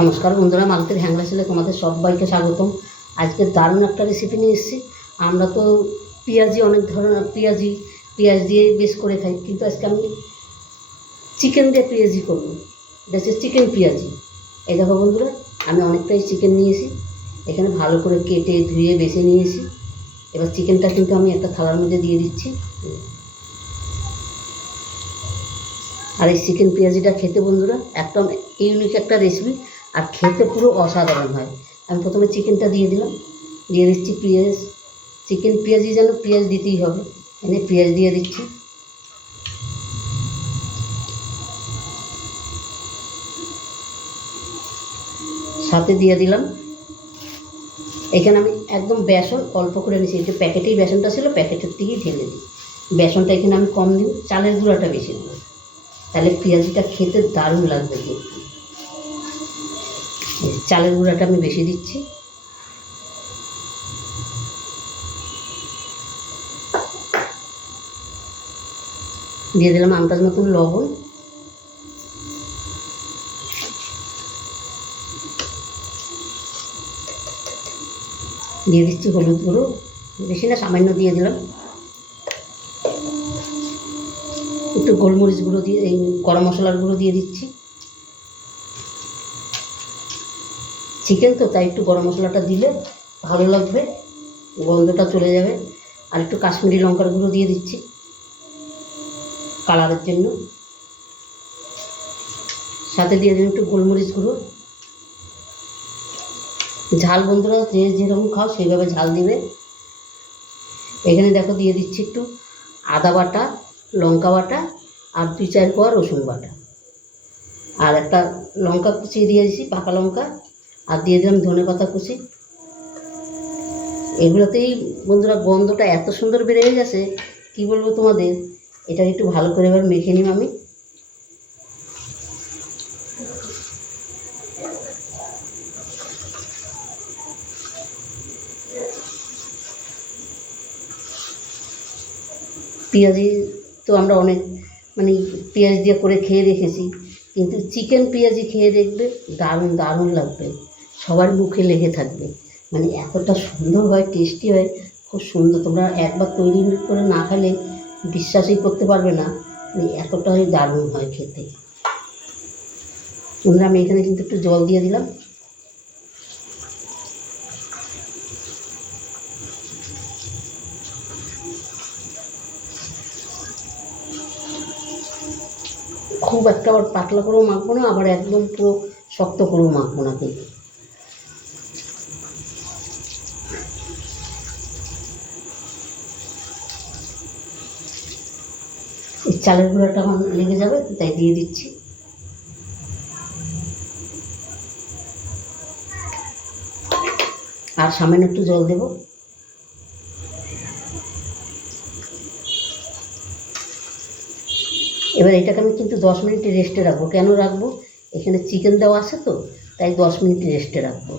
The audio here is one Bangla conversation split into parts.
নমস্কার বন্ধুরা, মালতের হ্যাংলা ছেলে তোমাদের সবাইকে স্বাগতম। আজকে দারুণ একটা রেসিপি নিয়ে এসেছি। আমরা তো পেঁয়াজি অনেক ধরনের পেঁয়াজ দিয়ে বেশ করে খাই, কিন্তু আজকে আমি চিকেন দিয়ে পেঁয়াজি করবো। এটা হচ্ছে চিকেন পেঁয়াজি। এই দেখো বন্ধুরা, আমি অনেকটাই চিকেন নিয়েছি, এখানে ভালো করে কেটে ধুয়ে বেছে নিয়েছি। এবার চিকেনটা কিন্তু আমি একটা থালার মধ্যে দিয়ে দিচ্ছি। আর এই চিকেন পেঁয়াজিটা খেতে বন্ধুরা একদম ইউনিক একটা রেসিপি, আর খেতে পুরো অসাধারণ হয়। আমি প্রথমে চিকেনটা দিয়ে দিলাম, দিয়ে দিচ্ছি পেঁয়াজ। চিকেন পেঁয়াজি যেন পেঁয়াজ দিতেই হবে, এনে পেঁয়াজ দিয়ে দিচ্ছি। সাথে দিয়ে দিলাম, এখানে আমি একদম বেসন অল্প করে নিয়েছি, যে প্যাকেটেই বেসনটা ছিল প্যাকেটের থেকেই ঢেলে দিই। বেসনটা এখানে আমি কম দিই, চালের গুঁড়াটা বেশি দিই, তাহলে পেঁয়াজিটা খেতে দারুণ লাগবে। কিন্তু চালের গুঁড়াটা আমি বেশি দিচ্ছি। দিয়ে দিলাম আন্দাজ মতন লবণ, দিয়ে দিচ্ছি হলুদ গুঁড়ো, বেশি না সামান্য দিয়ে দিলাম। একটু গোলমরিচ গুঁড়ো দিয়ে, এই গরম মশলার গুঁড়ো দিয়ে দিচ্ছি। চিকেন তো তাই একটু গরম মশলাটা দিলে ভালো লাগবে, গন্ধটা চলে যাবে। আর একটু কাশ্মীরি লঙ্কার গুঁড়ো দিয়ে দিচ্ছি কালারের জন্য। সাথে দিয়ে দিলাম একটু গোলমরিচ গুঁড়ো। ঝাল বন্ধুরা যে যেরকম খাও সেইভাবে ঝাল দিবে। এখানে দেখো দিয়ে দিচ্ছি একটু আদা বাটা, লঙ্কা বাটা, আর 2-4 কোয়া রসুন বাটা, আর একটা লঙ্কা কুচিয়ে দিয়ে দিচ্ছি, পাকা লঙ্কা, আর দিয়ে দিলাম ধনেপাতা কুচি। এগুলোতেই বন্ধুরা গন্ধটা এত সুন্দর বেড়ে গেছে, কি বলবো তোমাদের। এটা একটু ভালো করে এবার মেখে নিব আমি। পেঁয়াজি তো আমরা অনেক পেঁয়াজ দিয়ে করে খেয়ে রেখেছি, কিন্তু চিকেন পেঁয়াজি খেয়ে দেখবে দারুণ দারুণ লাগবে, সবার মুখে লেগে থাকবে। এতটা সুন্দর হয়, টেস্টি হয়, খুব সুন্দর। তোমরা একবার তৈরি করে না খেলে বিশ্বাসই করতে পারবে না, এতটাই দারুণ হয় খেতে। বন্ধুরা আমি এখানে কিন্তু একটু জল দিয়ে দিলাম। খুব একটা আবার পাতলা করেও মাখবো না, আবার একদম পুরো শক্ত করেও মাখবো না। কিন্তু এই চালের গুঁড়োটা আমার লেগে যাবে, তাই দিয়ে দিচ্ছি। আর সামান্য একটু জল দেব। এবার এটাকে আমি কিন্তু 10 মিনিট রেস্টে রাখবো। কেন রাখবো? এখানে চিকেন দেওয়া আছে তো, তাই 10 মিনিট রেস্টে রাখবো।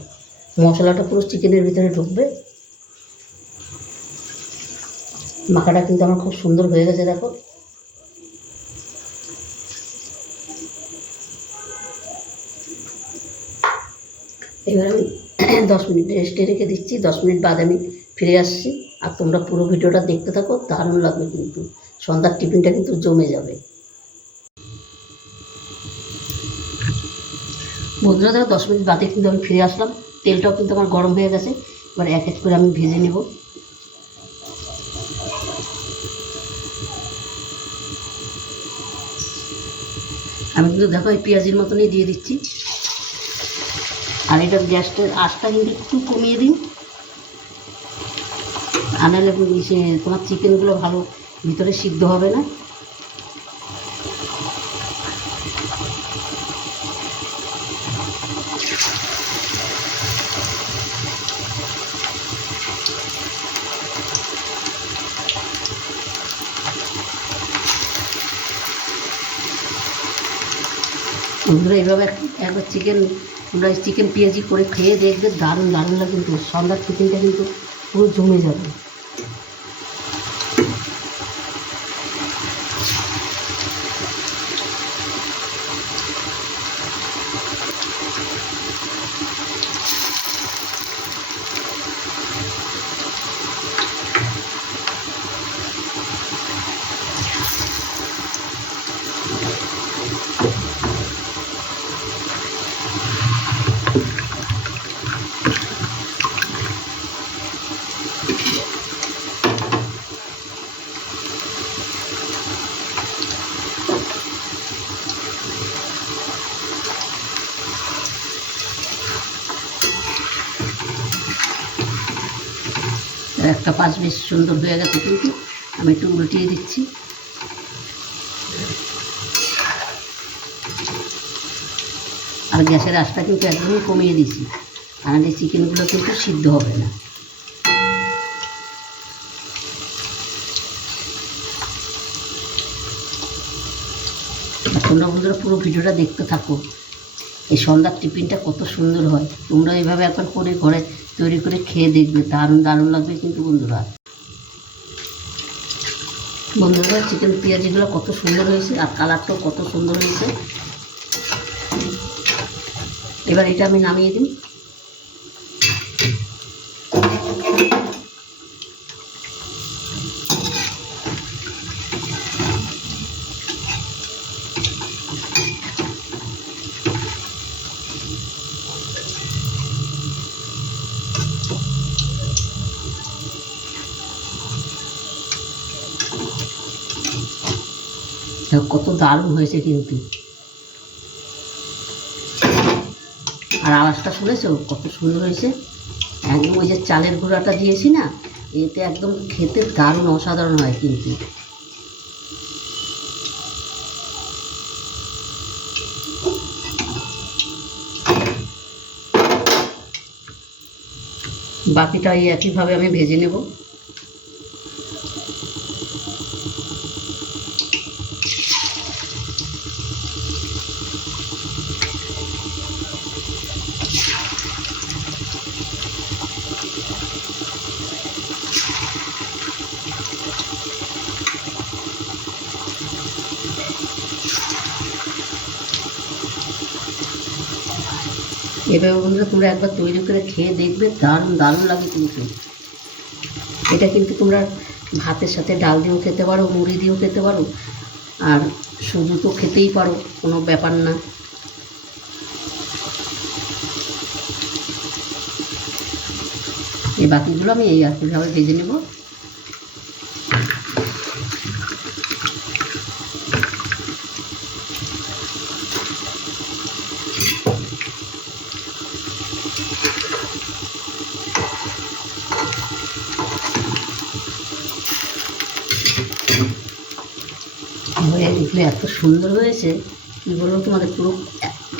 মশলাটা পুরো চিকেনের ভিতরে ঢুকবে। মাখাটা কিন্তু আমার খুব সুন্দর হয়ে গেছে, দেখো। এবার আমি 10 মিনিট রেস্টে রেখে দিচ্ছি। 10 মিনিট বাদে আমি ফিরে আসছি, আর তোমরা পুরো ভিডিওটা দেখতে থাকো, দারুণ লাগবে। কিন্তু সন্ধ্যার টিফিনটা কিন্তু জমে যাবে। বন্ধুরা দেখো 10 মিনিট বাদে কিন্তু আমি ফিরে আসলাম। তেলটাও কিন্তু আমার গরম হয়ে গেছে। এবার এক এক করে আমি ভেজে নেব। আমি কিন্তু দেখো এই পেঁয়াজির মতনই দিয়ে দিচ্ছি। আর এটা গ্যাসটার আঁচটা কিন্তু একটু কমিয়ে দিন, আনালে তোমার চিকেনগুলো ভালো ভিতরে সিদ্ধ হবে না। বন্ধুরা এইভাবে একবার তোমরা চিকেন পেঁয়াজি করে খেয়ে দেখবে, দারুণ দারুণ লাগে। কিন্তু সন্ধ্যার টিফিনটা কিন্তু পুরো জমে যাবে। একটা পাশ বেশ সুন্দর হয়ে গেছে, কিন্তু আমি একটু উল্টিয়ে দিচ্ছি। আর গ্যাসের আঁচটা কিন্তু একদমই কমিয়ে দিয়েছি, আর এই চিকেনগুলো কিন্তু সিদ্ধ হবে না। তোমরা বন্ধুরা পুরো ভিডিওটা দেখতে থাকো। এই সন্ধ্যার টিফিনটা কত সুন্দর হয়, তোমরা এইভাবে একবার করে ঘরে তৈরি করে খেয়ে দেখবে, দারুণ দারুণ লাগবে কিন্তু বন্ধুরা। বন্ধুরা চিকেন পেঁয়াজিগুলো কত সুন্দর হয়েছে, আর কালারটাও কত সুন্দর হয়েছে। এবার এটা আমি নামিয়ে দিই। কত দারুণ হয়েছে কিন্তু, আর আওয়াজটা শুনেছো কত সুন্দর হয়েছে। একদম ওই যে চালের গুঁড়াটা দিয়েছি না, এতে একদম খেতে দারুণ অসাধারণ হয় কিন্তু। বাকিটা এই একইভাবে আমি ভেজে নেব। এভাবে বন্ধুরা তোমরা একবার তৈরি করে খেয়ে দেখবে, দারুণ দারুণ লাগে কিন্তু। এটা কিন্তু তোমরা ভাতের সাথে ডাল দিয়েও খেতে পারো, মুড়ি দিয়েও খেতে পারো, আর শুধু তো খেতেই পারো, কোনো ব্যাপার না। এই বাকিগুলো আমি এই একইভাবে ভেজে নেব। এগুলো এত সুন্দর হয়েছে কী বলবো তোমাদের, পুরো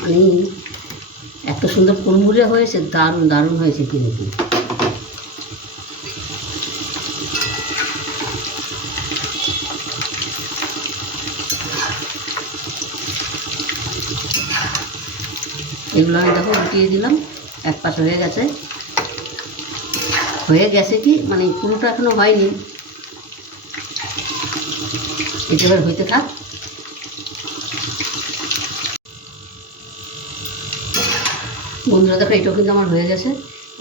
মানে এত সুন্দর কুড়মুড়ে হয়েছে, দারুণ দারুণ হয়েছে কিন্তু। এগুলো আমি দেখো উঠিয়ে দিলাম, এক পাশ হয়ে গেছে। কি মানে পুরোটা এখনো হয়নি, এটা এবার হইতে থাক। বন্ধুরা দেখো এটাও কিন্তু আমার হয়ে গেছে,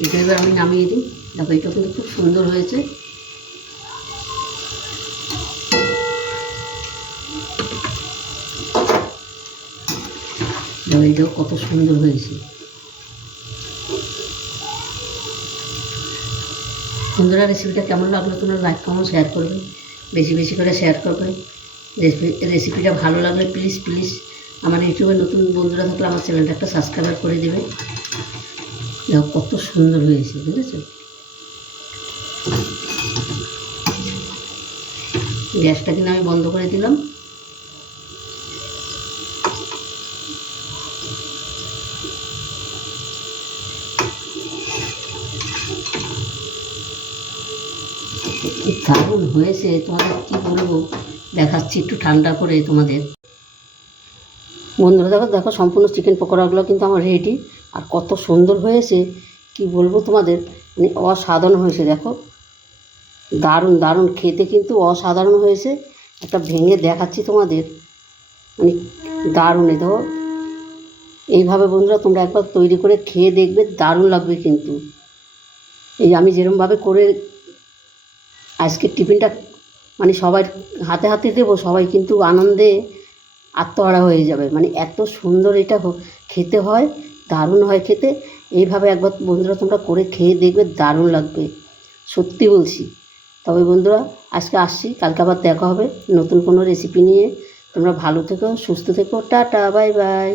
এটা এবার আমি নামিয়ে দিই। দেখো এটাও কিন্তু খুব সুন্দর হয়েছে। দেখো এটাও কত সুন্দর হয়েছে। বন্ধুরা রেসিপিটা কেমন লাগলো তোমরা লাইক কমেন্ট শেয়ার করবে, বেশি বেশি করে শেয়ার করবে। রেসিপিটা ভালো লাগলে প্লিজ প্লিজ আমার ইউটিউবে নতুন বন্ধুরা থাকলে আমার চ্যানেলটা একটা সাবস্ক্রাইব করে দেবে। দেখো কত সুন্দর হয়েছে, বুঝেছো। গ্যাসটা কিন্তু আমি বন্ধ করে দিলাম। দারুণ হয়েছে, তোমাদের কী বলবো, দেখাচ্ছি একটু ঠান্ডা করে তোমাদের। বন্ধুরা দেখো দেখো সম্পূর্ণ চিকেন পকোড়াগুলো কিন্তু আমার রেডি, আর কত সুন্দর হয়েছে কি বলবো তোমাদের, মানে অসাধারণ হয়েছে। দেখো দারুণ দারুণ খেতে কিন্তু অসাধারণ হয়েছে। একটা ভেঙে দেখাচ্ছি তোমাদের, মানে দারুণ। দেখো এইভাবে বন্ধুরা তোমরা একবার তৈরি করে খেয়ে দেখবে, দারুণ লাগবে কিন্তু। এই আমি যেরকমভাবে করে আজকের টিফিনটা মানে সবাই হাতে হাতে দেবো, সবাই কিন্তু আনন্দে আত্মহারা হয়ে যাবে। মানে এত সুন্দর এটা খেতে হয়, দারুণ হয় খেতে। এইভাবে একবার বন্ধুরা তোমরা করে খেয়ে দেখবে, দারুণ লাগবে, সত্যি বলছি। তবে বন্ধুরা আজকে আসছি, কালকে আবার দেখা হবে নতুন কোনো রেসিপি নিয়ে। তোমরা ভালো থেকো, সুস্থ থেকো, টাটা, বাই বাই।